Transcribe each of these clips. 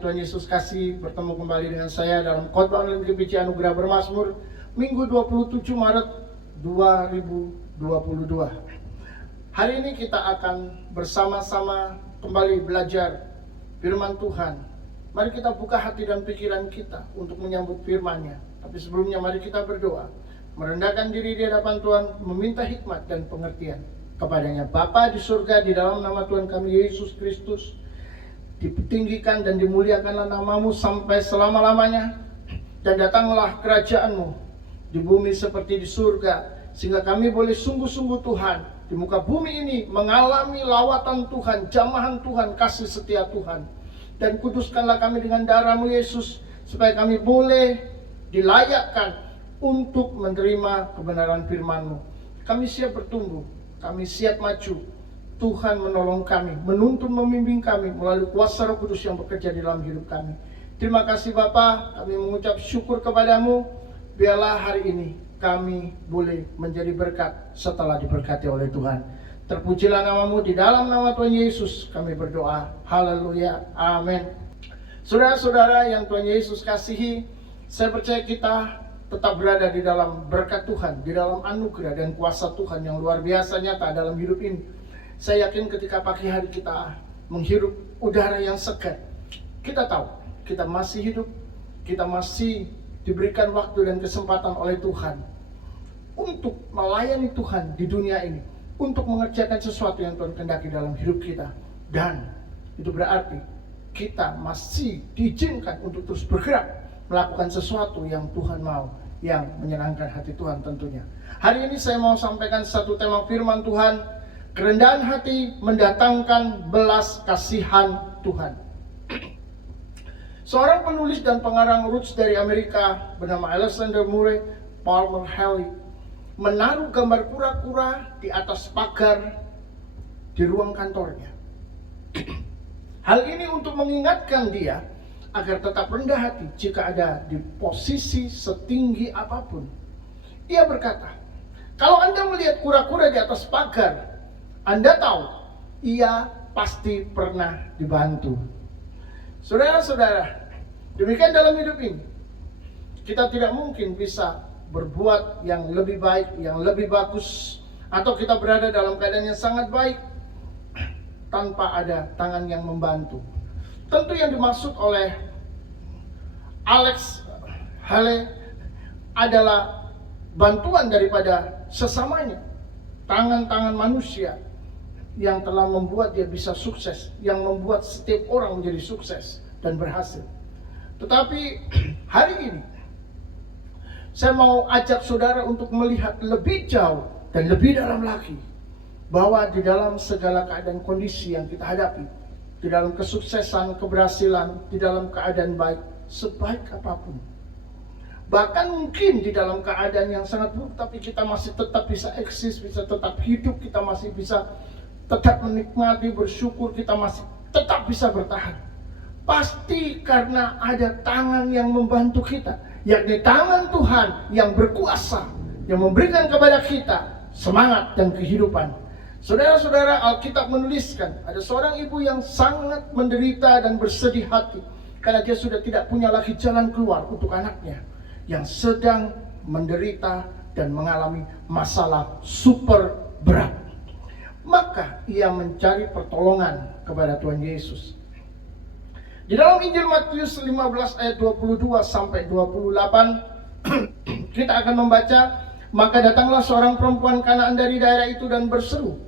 yang Tuhan Yesus kasih, bertemu kembali dengan saya dalam khotbah online GPC Anugerah Bermazmur Minggu 27 Maret 2022. Hari ini kita akan bersama-sama kembali belajar firman Tuhan. Mari kita buka hati dan pikiran kita untuk menyambut firman-Nya. Tapi sebelumnya mari kita berdoa, merendahkan diri di hadapan Tuhan, meminta hikmat dan pengertian kepadanya. Bapa di surga, di dalam nama Tuhan kami Yesus Kristus, ditinggikan dan dimuliakanlah namamu sampai selama-lamanya, dan datanglah kerajaan-Mu di bumi seperti di surga, sehingga kami boleh sungguh-sungguh Tuhan di muka bumi ini mengalami lawatan Tuhan, jamahan Tuhan, kasih setia Tuhan. Dan kuduskanlah kami dengan darah-Mu Yesus, supaya kami boleh dilayakkan untuk menerima kebenaran firman-Mu. Kami siap bertumbuh, kami siap maju. Tuhan menolong kami, menuntun, membimbing kami melalui kuasa Roh Kudus yang bekerja di dalam hidup kami. Terima kasih Bapa, kami mengucap syukur kepadamu. Biarlah hari ini kami boleh menjadi berkat setelah diberkati oleh Tuhan. Terpujilah namamu, di dalam nama Tuhan Yesus kami berdoa. Haleluya, amin. Saudara-saudara yang Tuhan Yesus kasihi, saya percaya kita tetap berada di dalam berkat Tuhan, di dalam anugerah dan kuasa Tuhan yang luar biasa nyata dalam hidup ini. Saya yakin ketika pagi hari kita menghirup udara yang segar, kita tahu kita masih hidup, kita masih diberikan waktu dan kesempatan oleh Tuhan untuk melayani Tuhan di dunia ini, untuk mengerjakan sesuatu yang Tuhan kehendaki dalam hidup kita. Dan itu berarti kita masih diizinkan untuk terus bergerak, melakukan sesuatu yang Tuhan mau, yang menyenangkan hati Tuhan tentunya. Hari ini saya mau sampaikan satu tema firman Tuhan. Kerendahan hati mendatangkan belas kasihan Tuhan. Seorang penulis dan pengarang roots dari Amerika bernama Alexander Murray Palmer Haley menaruh gambar kura-kura di atas pagar di ruang kantornya. Hal ini untuk mengingatkan dia agar tetap rendah hati jika ada di posisi setinggi apapun. Ia berkata, kalau Anda melihat kura-kura di atas pagar, Anda tahu, ia pasti pernah dibantu. Saudara-saudara, demikian dalam hidup ini. Kita tidak mungkin bisa berbuat yang lebih baik, yang lebih bagus, atau kita berada dalam keadaan yang sangat baik tanpa ada tangan yang membantu. Tentu yang dimaksud oleh Alex Haley adalah bantuan daripada sesamanya, tangan-tangan manusia yang telah membuat dia bisa sukses, yang membuat setiap orang menjadi sukses dan berhasil. Tetapi hari ini saya mau ajak saudara untuk melihat lebih jauh dan lebih dalam lagi, bahwa di dalam segala keadaan kondisi yang kita hadapi, di dalam kesuksesan, keberhasilan, di dalam keadaan baik, sebaik apapun, bahkan mungkin di dalam keadaan yang sangat buruk, tapi kita masih tetap bisa eksis, bisa tetap hidup, kita masih bisa tetap menikmati, bersyukur, kita masih tetap bisa bertahan. Pasti karena ada tangan yang membantu kita, yakni tangan Tuhan yang berkuasa, yang memberikan kepada kita semangat dan kehidupan. Saudara-saudara, Alkitab menuliskan ada seorang ibu yang sangat menderita dan bersedih hati karena dia sudah tidak punya lagi jalan keluar untuk anaknya yang sedang menderita dan mengalami masalah super berat. Maka ia mencari pertolongan kepada Tuhan Yesus. Di dalam Injil Matius 15 ayat 22 sampai 28 kita akan membaca, maka datanglah seorang perempuan Kanaan dari daerah itu dan berseru,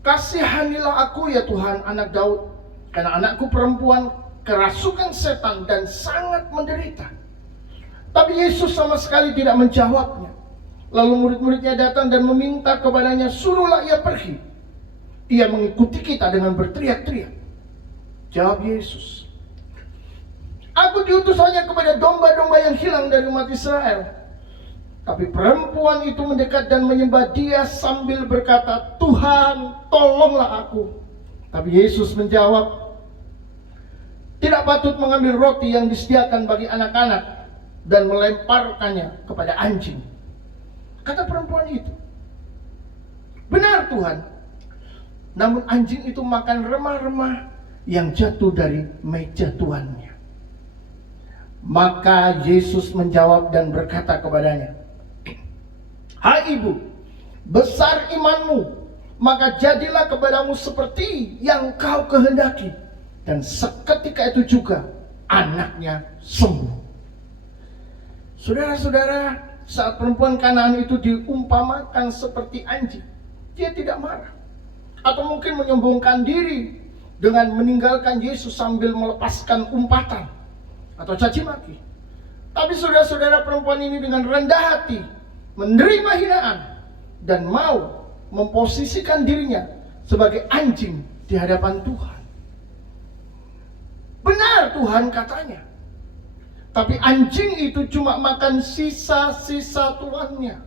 kasihanilah aku ya Tuhan, anak Daud, karena anakku perempuan kerasukan setan dan sangat menderita. Tapi Yesus sama sekali tidak menjawabnya. Lalu murid-muridnya datang dan meminta kepadanya, suruhlah ia pergi. Ia mengikuti kita dengan berteriak-teriak. Jawab Yesus, aku diutus hanya kepada domba-domba yang hilang dari umat Israel. Tapi perempuan itu mendekat dan menyembah dia sambil berkata, Tuhan, tolonglah aku. Tapi Yesus menjawab, tidak patut mengambil roti yang disediakan bagi anak-anak dan melemparkannya kepada anjing. Kata perempuan itu, benar Tuhan. Namun anjing itu makan remah-remah yang jatuh dari meja tuannya. Maka Yesus menjawab dan berkata kepadanya, "Hai ibu, besar imanmu, maka jadilah kepadamu seperti yang kau kehendaki." Dan seketika itu juga anaknya sembuh. Saudara-saudara, saat perempuan Kanaan itu diumpamakan seperti anjing, dia tidak marah atau mungkin menyombongkan diri dengan meninggalkan Yesus sambil melepaskan umpatan atau caci maki. Tapi saudara-saudara, perempuan ini dengan rendah hati menerima hinaan dan mau memposisikan dirinya sebagai anjing di hadapan Tuhan. Benar Tuhan katanya, tapi anjing itu cuma makan sisa-sisa tuannya.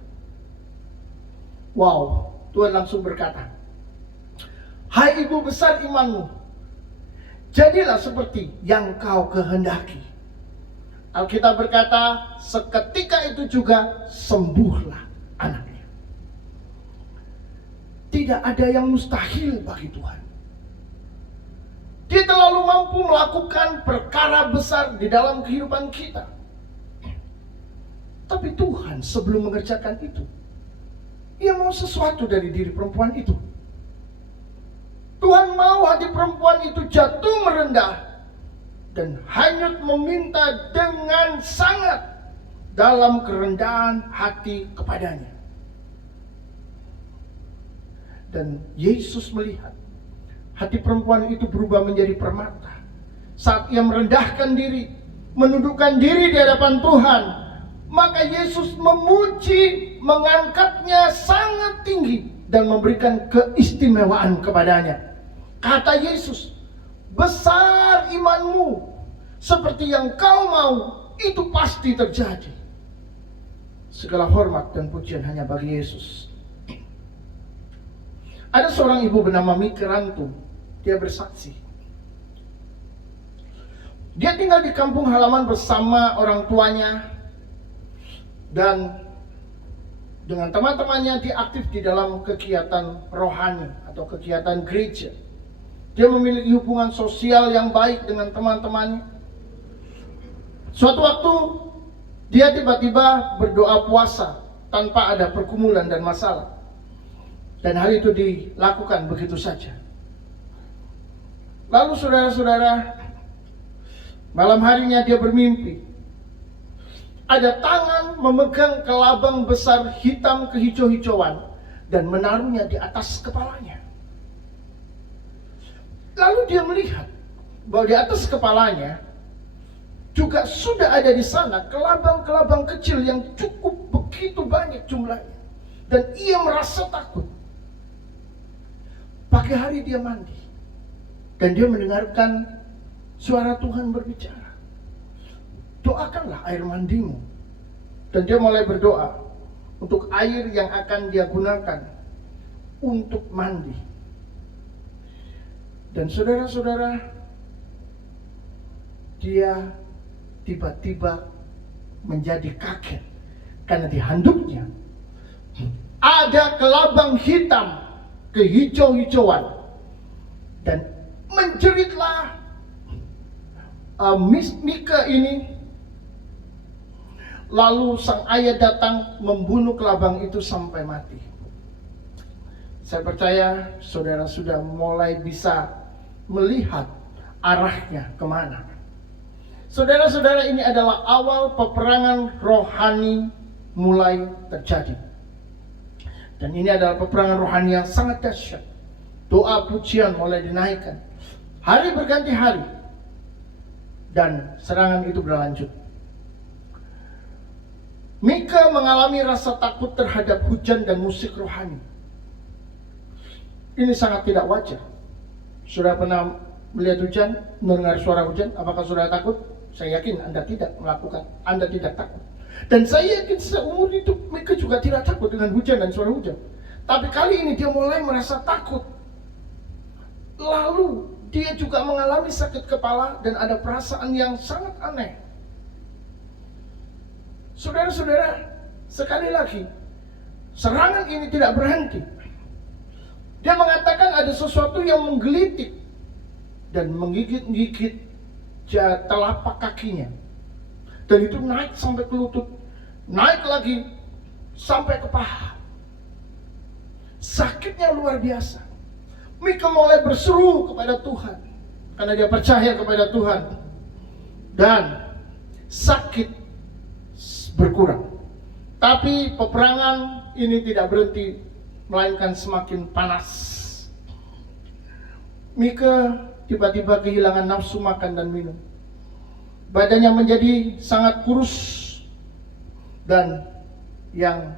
Wow, Tuhan langsung berkata, "Hai ibu, besar imanmu, jadilah seperti yang kau kehendaki." Alkitab berkata, seketika itu juga sembuhlah anaknya. Tidak ada yang mustahil bagi Tuhan. Dia terlalu mampu melakukan perkara besar di dalam kehidupan kita. Tapi Tuhan sebelum mengerjakan itu, Ia mau sesuatu dari diri perempuan itu. Tuhan mau hati perempuan itu jatuh merendah dan hanyut meminta dengan sangat dalam kerendahan hati kepadanya. Dan Yesus melihat hati perempuan itu berubah menjadi permata saat ia merendahkan diri, menundukkan diri di hadapan Tuhan. Maka Yesus memuji, mengangkatnya sangat tinggi dan memberikan keistimewaan kepadanya. Kata Yesus, "Besar imanmu, seperti yang kau mau, itu pasti terjadi." Segala hormat dan pujian hanya bagi Yesus. Ada seorang ibu bernama Mika Rantum. Dia bersaksi. Dia tinggal di kampung halaman bersama orang tuanya. Dan dengan teman-temannya dia aktif di dalam kegiatan rohani atau kegiatan gereja. Dia memiliki hubungan sosial yang baik dengan teman-temannya. Suatu waktu dia tiba-tiba berdoa puasa tanpa ada pergumulan dan masalah. Dan hal itu dilakukan begitu saja. Lalu saudara-saudara, malam harinya dia bermimpi. Ada tangan memegang kelabang besar hitam kehijau-hijauan dan menaruhnya di atas kepalanya. Lalu dia melihat bahwa di atas kepalanya juga sudah ada di sana kelabang-kelabang kecil yang cukup begitu banyak jumlahnya. Dan ia merasa takut. Pagi hari dia mandi dan dia mendengarkan suara Tuhan berbicara, "Doakanlah air mandimu." Dan dia mulai berdoa untuk air yang akan dia gunakan untuk mandi. Dan saudara-saudara, dia tiba-tiba menjadi kaget karena di handuknya ada kelabang hitam kehijau-hijauan. Dan menjeritlah Mika ini. Lalu sang ayah datang membunuh kelabang itu sampai mati. Saya percaya saudara sudah mulai bisa melihat arahnya kemana. Saudara-saudara, ini adalah awal peperangan rohani mulai terjadi. Dan ini adalah peperangan rohani yang sangat dahsyat. Doa pujian mulai dinaikkan. Hari berganti hari. Dan serangan itu berlanjut. Mika mengalami rasa takut terhadap hujan dan musik rohani. Ini sangat tidak wajar. Sudah pernah melihat hujan, mendengar suara hujan? Apakah saudara takut? Saya yakin Anda tidak melakukan, Anda tidak takut. Dan saya yakin seumur hidup Mika juga tidak takut dengan hujan dan suara hujan. Tapi kali ini dia mulai merasa takut. Lalu dia juga mengalami sakit kepala dan ada perasaan yang sangat aneh. Saudara-saudara, sekali lagi, serangan ini tidak berhenti. Dia mengatakan ada sesuatu yang menggelitik dan menggigit-gigit telapak kakinya. Dan itu naik sampai ke lutut, naik lagi sampai ke paha. Sakitnya luar biasa. Mika mulai berseru kepada Tuhan karena dia percaya kepada Tuhan, dan sakit berkurang. Tapi peperangan ini tidak berhenti, melainkan semakin panas. Mika tiba-tiba kehilangan nafsu makan dan minum. Badannya menjadi sangat kurus, dan yang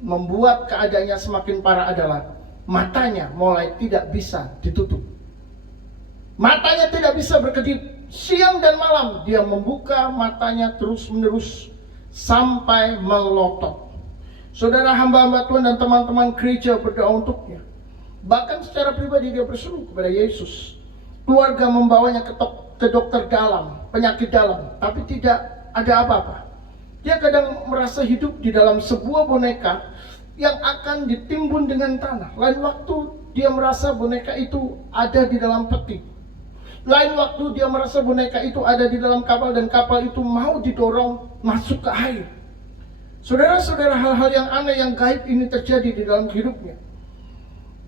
membuat keadaannya semakin parah adalah matanya mulai tidak bisa ditutup. Matanya tidak bisa berkedip. Siang dan malam dia membuka matanya terus-menerus sampai melotot. Saudara, hamba-hamba Tuhan dan teman-teman gereja berdoa untuknya. Bahkan secara pribadi dia berseru kepada Yesus. Keluarga membawanya ke dokter dalam, penyakit dalam, tapi tidak ada apa-apa. Dia kadang merasa hidup di dalam sebuah boneka yang akan ditimbun dengan tanah. Lain waktu dia merasa boneka itu ada di dalam peti. Lain waktu dia merasa boneka itu ada di dalam kapal, dan kapal itu mau didorong masuk ke air. Saudara-saudara, hal-hal yang aneh, yang gaib ini terjadi di dalam hidupnya.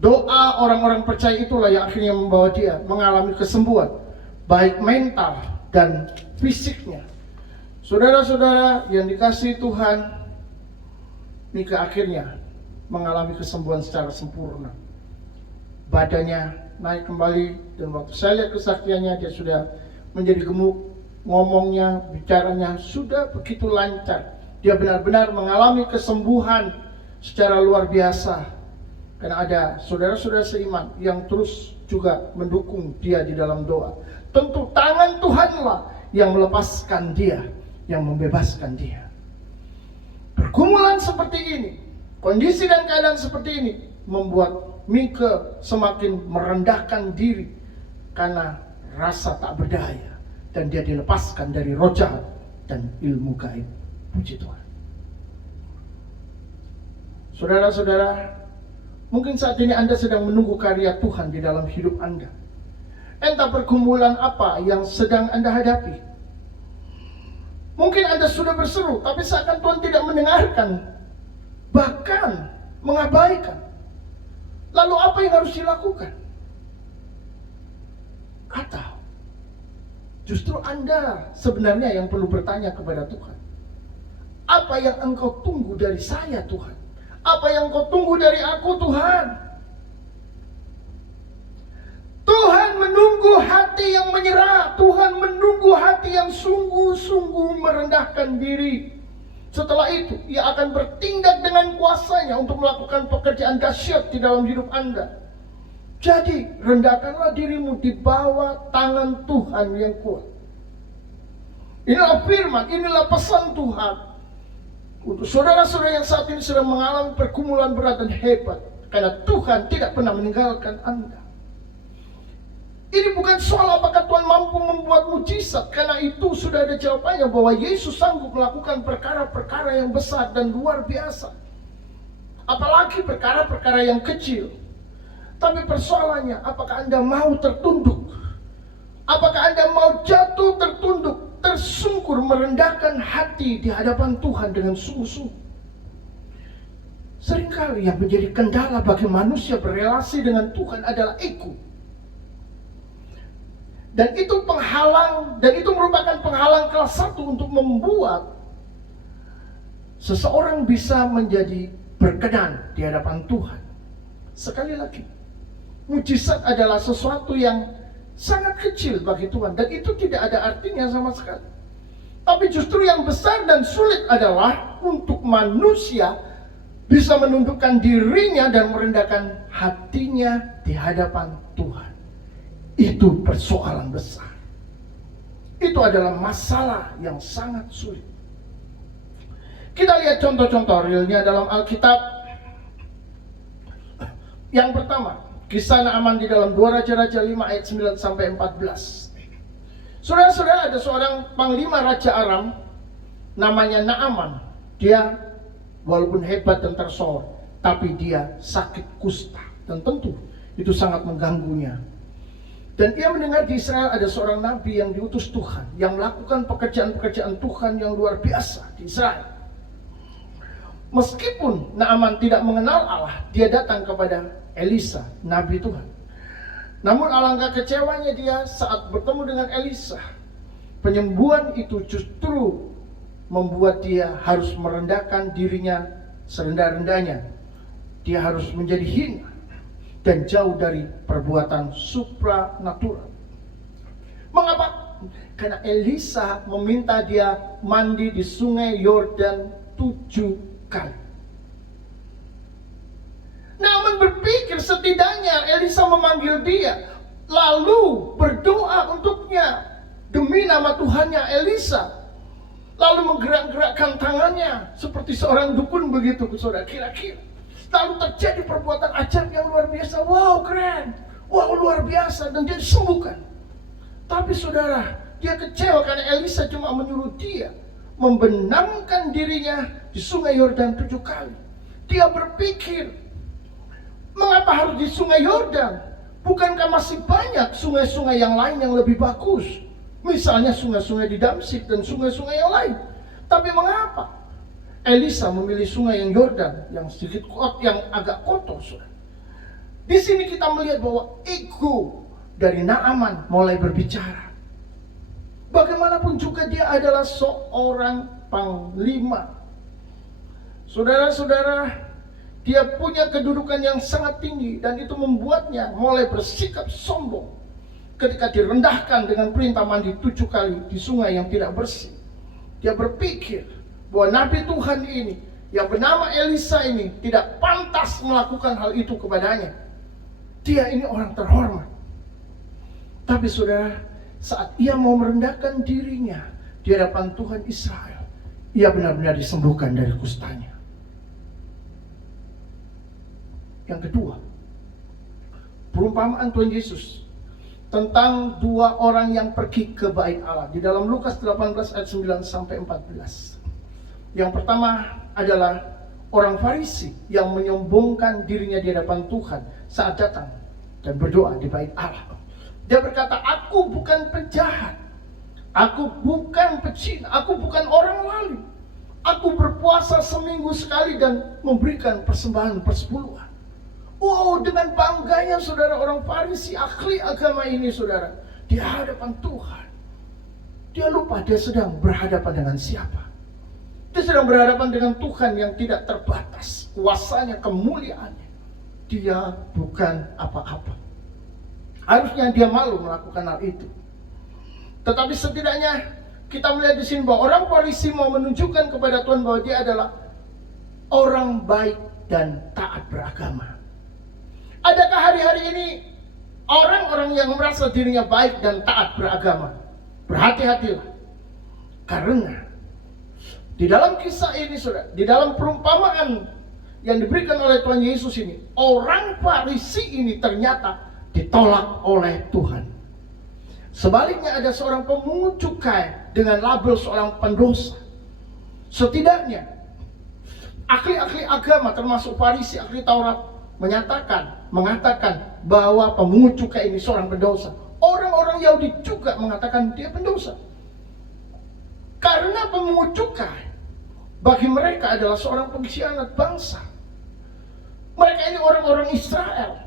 Doa orang-orang percaya itulah yang akhirnya membawa dia mengalami kesembuhan, baik mental dan fisiknya. Saudara-saudara yang dikasihi Tuhan, Mika akhirnya mengalami kesembuhan secara sempurna. Badannya naik kembali, dan waktu saya lihat kesaksiannya, dia sudah menjadi gemuk, ngomongnya, bicaranya sudah begitu lancar. Dia benar-benar mengalami kesembuhan secara luar biasa, karena ada saudara-saudara seiman yang terus juga mendukung dia di dalam doa. Tentu tangan Tuhanlah yang melepaskan dia, yang membebaskan dia. Pergumulan seperti ini, kondisi dan keadaan seperti ini membuat Mika semakin merendahkan diri karena rasa tak berdaya, dan dia dilepaskan dari roh jahat dan ilmu gaib. Puji Tuhan. Saudara-saudara, mungkin saat ini Anda sedang menunggu karya Tuhan di dalam hidup Anda. Entah pergumulan apa yang sedang Anda hadapi. Mungkin Anda sudah berseru, tapi seakan Tuhan tidak mendengarkan, bahkan mengabaikan. Lalu apa yang harus dilakukan? Atau justru Anda sebenarnya yang perlu bertanya kepada Tuhan. Apa yang Engkau tunggu dari saya, Tuhan? Apa yang Engkau tunggu dari aku, Tuhan? Tuhan menunggu hati yang menyerah. Tuhan menunggu hati yang sungguh-sungguh merendahkan diri. Setelah itu, Ia akan bertindak dengan kuasanya untuk melakukan pekerjaan dahsyat di dalam hidup Anda. Jadi, rendahkanlah dirimu di bawah tangan Tuhan yang kuat. Inilah firman, inilah pesan Tuhan untuk saudara-saudara yang saat ini sedang mengalami pergumulan berat dan hebat, karena Tuhan tidak pernah meninggalkan Anda. Ini bukan soal apakah Tuhan mampu membuat mujizat, karena itu sudah ada jawabannya bahwa Yesus sanggup melakukan perkara-perkara yang besar dan luar biasa. Apalagi perkara-perkara yang kecil. Tapi persoalannya, apakah Anda mau tertunduk? Apakah Anda mau jatuh tertunduk, tersungkur, merendahkan hati di hadapan Tuhan dengan sungguh-sungguh? Seringkali yang menjadi kendala bagi manusia berelasi dengan Tuhan adalah ego. Dan itu penghalang, dan itu merupakan penghalang kelas 1 untuk membuat seseorang bisa menjadi berkenan di hadapan Tuhan. Sekali lagi, mujizat adalah sesuatu yang sangat kecil bagi Tuhan, dan itu tidak ada artinya sama sekali. Tapi justru yang besar dan sulit adalah untuk manusia bisa menundukkan dirinya dan merendahkan hatinya di hadapan Tuhan. Itu persoalan besar. Itu adalah masalah yang sangat sulit. Kita lihat contoh-contoh realnya dalam Alkitab. Yang pertama, kisah Naaman di dalam 2 Raja-Raja 5 ayat 9 sampai 14. Saudara-saudara, ada seorang panglima Raja Aram namanya Naaman. Dia walaupun hebat dan tersohor, tapi dia sakit kusta, dan tentu itu sangat mengganggunya. Dan ia mendengar di Israel ada seorang nabi yang diutus Tuhan, yang melakukan pekerjaan-pekerjaan Tuhan yang luar biasa di Israel. Meskipun Naaman tidak mengenal Allah, dia datang kepada Elisa, nabi Tuhan. Namun alangkah kecewanya dia saat bertemu dengan Elisa. Penyembuhan itu justru membuat dia harus merendahkan dirinya serendah-rendahnya. Dia harus menjadi hina dan jauh dari perbuatan supranatural. Mengapa? Karena Elisa meminta dia mandi di sungai Yordan 7 kali. Naaman berpikir setidaknya Elisa memanggil dia, lalu berdoa untuknya demi nama Tuhannya Elisa, lalu menggerak-gerakkan tangannya seperti seorang dukun begitu, saudara, kira-kira. Lalu terjadi perbuatan ajaib yang luar biasa. Wow, keren. Wow, luar biasa. Dan dia disembuhkan. Tapi saudara, dia kecewa karena Elisa cuma menyuruh dia membenamkan dirinya di sungai Yordan 7 kali. Dia berpikir, mengapa harus di sungai Yordan? Bukankah masih banyak sungai-sungai yang lain yang lebih bagus? Misalnya sungai-sungai di Damsyik dan sungai-sungai yang lain. Tapi mengapa Elisa memilih sungai yang Yordan, yang sedikit yang agak kotor, saudara? Di sini kita melihat bahwa ego dari Naaman mulai berbicara. Bagaimanapun juga dia adalah seorang panglima. Saudara-saudara, dia punya kedudukan yang sangat tinggi dan itu membuatnya mulai bersikap sombong ketika direndahkan dengan perintah mandi 7 kali di sungai yang tidak bersih. Dia berpikir bahwa nabi Tuhan ini yang bernama Elisa ini tidak pantas melakukan hal itu kepadanya. Dia ini orang terhormat. Tapi saudara, saat ia mau merendahkan dirinya di hadapan Tuhan Israel, ia benar-benar disembuhkan dari kustanya. Yang kedua, perumpamaan Tuhan Yesus tentang 2 orang yang pergi ke bait Allah di dalam Lukas 18 ayat 9 sampai 14. Yang pertama adalah orang Farisi yang menyombongkan dirinya di hadapan Tuhan saat datang dan berdoa di bait Allah. Dia berkata, aku bukan penjahat, aku bukan pecina, aku bukan orang lalu. Aku berpuasa seminggu sekali dan memberikan persembahan persepuluhan. Wow, dengan bangganya saudara, orang Farisi ahli agama ini saudara, di hadapan Tuhan. Dia lupa dia sedang berhadapan dengan siapa. Dia sedang berhadapan dengan Tuhan yang tidak terbatas kuasanya, kemuliaannya. Dia bukan apa-apa. Harusnya dia malu melakukan hal itu. Tetapi setidaknya kita melihat di sini bahwa orang Farisi mau menunjukkan kepada Tuhan bahwa dia adalah orang baik dan taat beragama. Adakah hari-hari ini orang-orang yang merasa dirinya baik dan taat beragama? Berhati-hatilah. Karena di dalam kisah ini, saudara, di dalam perumpamaan yang diberikan oleh Tuhan Yesus ini, orang Farisi ini ternyata ditolak oleh Tuhan. Sebaliknya ada seorang pemungut cukai dengan label seorang pendosa. Setidaknya ahli-ahli agama termasuk Farisi, ahli Taurat mengatakan bahwa pemungut cukai ini seorang pendosa. Orang-orang Yahudi juga mengatakan dia pendosa. Karena pemungut cukai bagi mereka adalah seorang pengkhianat bangsa. Mereka ini orang-orang Israel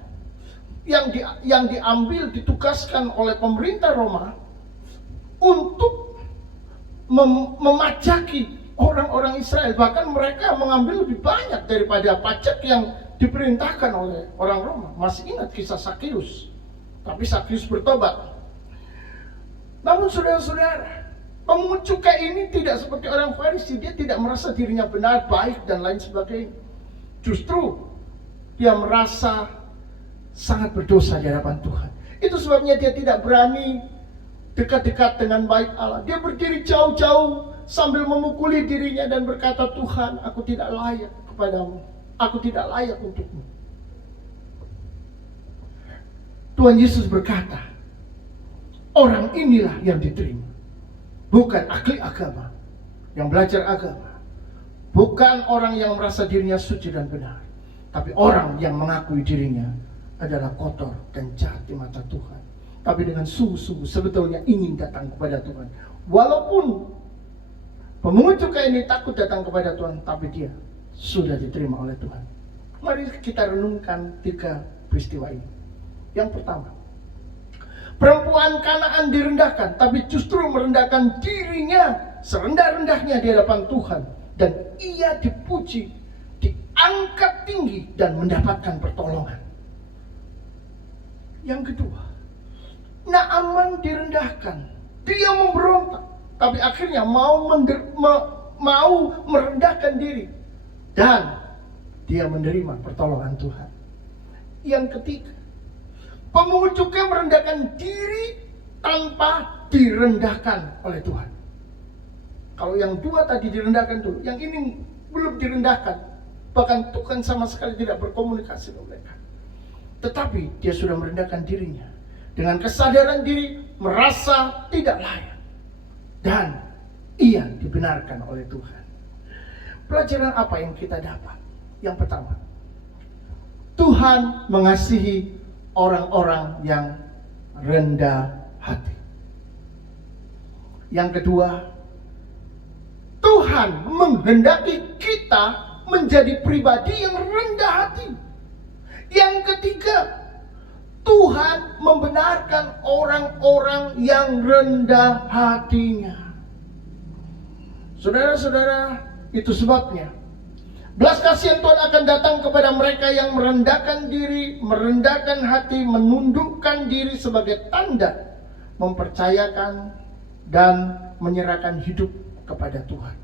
yang diambil, ditugaskan oleh pemerintah Roma untuk memajaki orang-orang Israel. Bahkan mereka mengambil lebih banyak daripada pajak yang diperintahkan oleh orang Roma. Masih ingat kisah Sakeus? Tapi Sakeus bertobat. Namun saudara-saudara, pemungut cukai ini tidak seperti orang Farisi. Dia tidak merasa dirinya benar, baik, dan lain sebagainya. Justru dia merasa sangat berdosa di hadapan Tuhan. Itu sebabnya dia tidak berani dekat-dekat dengan bait Allah. Dia berdiri jauh-jauh sambil memukuli dirinya dan berkata, Tuhan, aku tidak layak kepadamu. Aku tidak layak untukmu. Tuhan Yesus berkata, orang inilah yang diterima. Bukan ahli agama yang belajar agama. Bukan orang yang merasa dirinya suci dan benar. Tapi orang yang mengakui dirinya adalah kotor dan jahat di mata Tuhan. tapi dengan sungguh-sungguh sebetulnya ingin datang kepada Tuhan. Walaupun pemungut cukai ini takut datang kepada Tuhan, tapi dia sudah diterima oleh Tuhan. Mari kita renungkan 3 peristiwa ini. Yang pertama, perempuan Kanaan direndahkan, tapi justru merendahkan dirinya serendah-rendahnya di hadapan Tuhan. Dan ia dipuji, diangkat tinggi, dan mendapatkan pertolongan. Yang kedua, Naaman direndahkan. Dia memberontak, tapi akhirnya mau merendahkan diri. Dan dia menerima pertolongan Tuhan. Yang ketiga, pemungut cukai merendahkan diri tanpa direndahkan oleh Tuhan. Kalau yang dua tadi direndahkan dulu, yang ini belum direndahkan. Bahkan Tuhan sama sekali tidak berkomunikasi dengan mereka. Tetapi dia sudah merendahkan dirinya. Dengan kesadaran diri, merasa tidak layak. Dan ia dibenarkan oleh Tuhan. Pelajaran apa yang kita dapat? Yang pertama, Tuhan mengasihi orang-orang yang rendah hati. Yang kedua, Tuhan menghendaki kita menjadi pribadi yang rendah hati. Yang ketiga, Tuhan membenarkan orang-orang yang rendah hatinya. Saudara-saudara, itu sebabnya belas kasihan Tuhan akan datang kepada mereka yang merendahkan diri, merendahkan hati, menundukkan diri sebagai tanda mempercayakan dan menyerahkan hidup kepada Tuhan.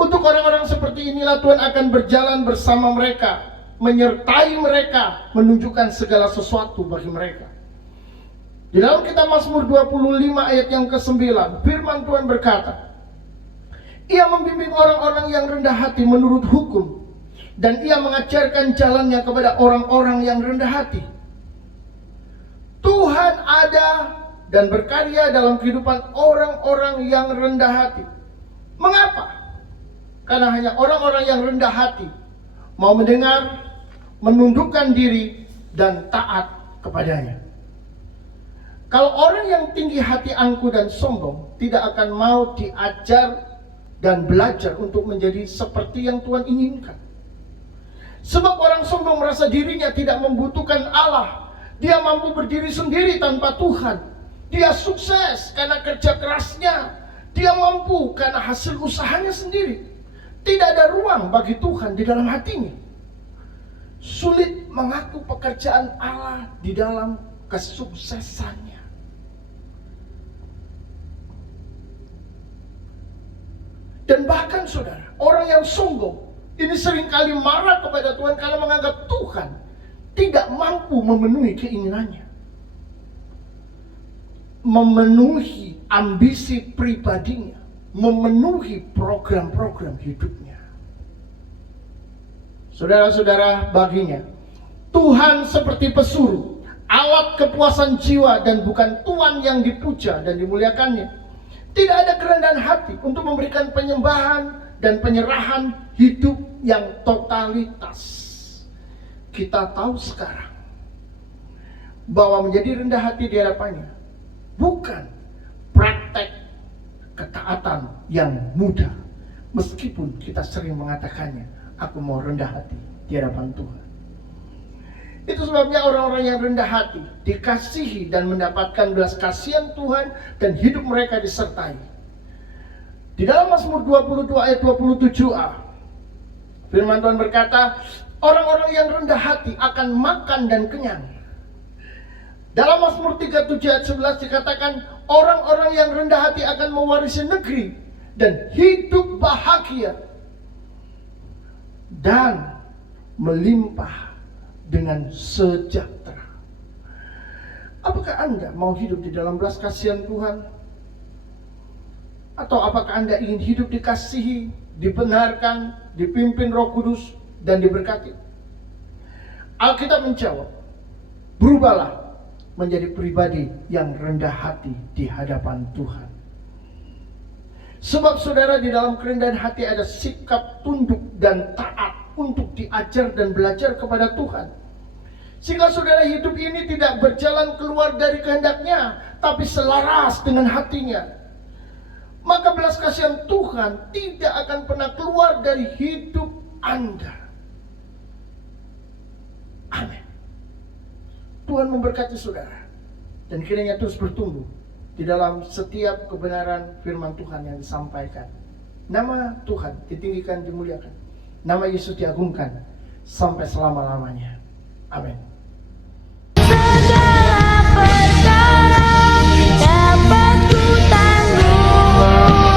Untuk orang-orang seperti inilah Tuhan akan berjalan bersama mereka, menyertai mereka, menunjukkan segala sesuatu bagi mereka. Di dalam kitab Mazmur 25 ayat yang ke-9, firman Tuhan berkata, ia membimbing orang-orang yang rendah hati menurut hukum, dan ia mengajarkan jalannya kepada orang-orang yang rendah hati. Tuhan ada dan berkarya dalam kehidupan orang-orang yang rendah hati. Mengapa? Karena hanya orang-orang yang rendah hati mau mendengar, menundukkan diri, dan taat kepadanya. Kalau orang yang tinggi hati, angkuh dan sombong tidak akan mau diajar dan belajar untuk menjadi seperti yang Tuhan inginkan. Sebab orang sombong merasa dirinya tidak membutuhkan Allah. Dia mampu berdiri sendiri tanpa Tuhan. Dia sukses karena kerja kerasnya. Dia mampu karena hasil usahanya sendiri. Tidak ada ruang bagi Tuhan di dalam hatinya. Sulit mengaku pekerjaan Allah di dalam kesuksesannya. Dan bahkan saudara, orang yang sombong ini seringkali marah kepada Tuhan karena menganggap Tuhan tidak mampu memenuhi keinginannya, memenuhi ambisi pribadinya, memenuhi program-program hidupnya. Saudara-saudara, baginya Tuhan seperti pesuruh, alat kepuasan jiwa, dan bukan Tuhan yang dipuja dan dimuliakannya. Tidak ada kerendahan hati untuk memberikan penyembahan dan penyerahan hidup yang totalitas. Kita tahu sekarang bahwa menjadi rendah hati di hadapannya bukan praktek ketaatan yang mudah. Meskipun kita sering mengatakannya, aku mau rendah hati di hadapan Tuhan. Itu sebabnya orang-orang yang rendah hati dikasihi dan mendapatkan belas kasihan Tuhan, dan hidup mereka disertai. Di dalam Mazmur 22 ayat 27a, firman Tuhan berkata, orang-orang yang rendah hati akan makan dan kenyang. Dalam Mazmur 37 ayat 11 dikatakan, orang-orang yang rendah hati akan mewarisi negeri dan hidup bahagia dan melimpah dengan sejahtera. Apakah Anda mau hidup di dalam belas kasihan Tuhan? Atau apakah Anda ingin hidup dikasihi, dibenarkan, dipimpin Roh Kudus, dan diberkati? Alkitab menjawab, berubahlah menjadi pribadi yang rendah hati di hadapan Tuhan. Sebab saudara, di dalam kerendahan hati ada sikap tunduk dan taat untuk diajar dan belajar kepada Tuhan. Sehingga saudara hidup ini tidak berjalan keluar dari kehendaknya, tapi selaras dengan hatinya. Maka belas kasihan Tuhan tidak akan pernah keluar dari hidup Anda. Amin. Tuhan memberkati saudara, dan kiranya terus bertumbuh di dalam setiap kebenaran firman Tuhan yang disampaikan. Nama Tuhan ditinggikan, dimuliakan. Nama Yesus diagungkan sampai selama-lamanya. Amin. Segala perkara dapat ku tanggung.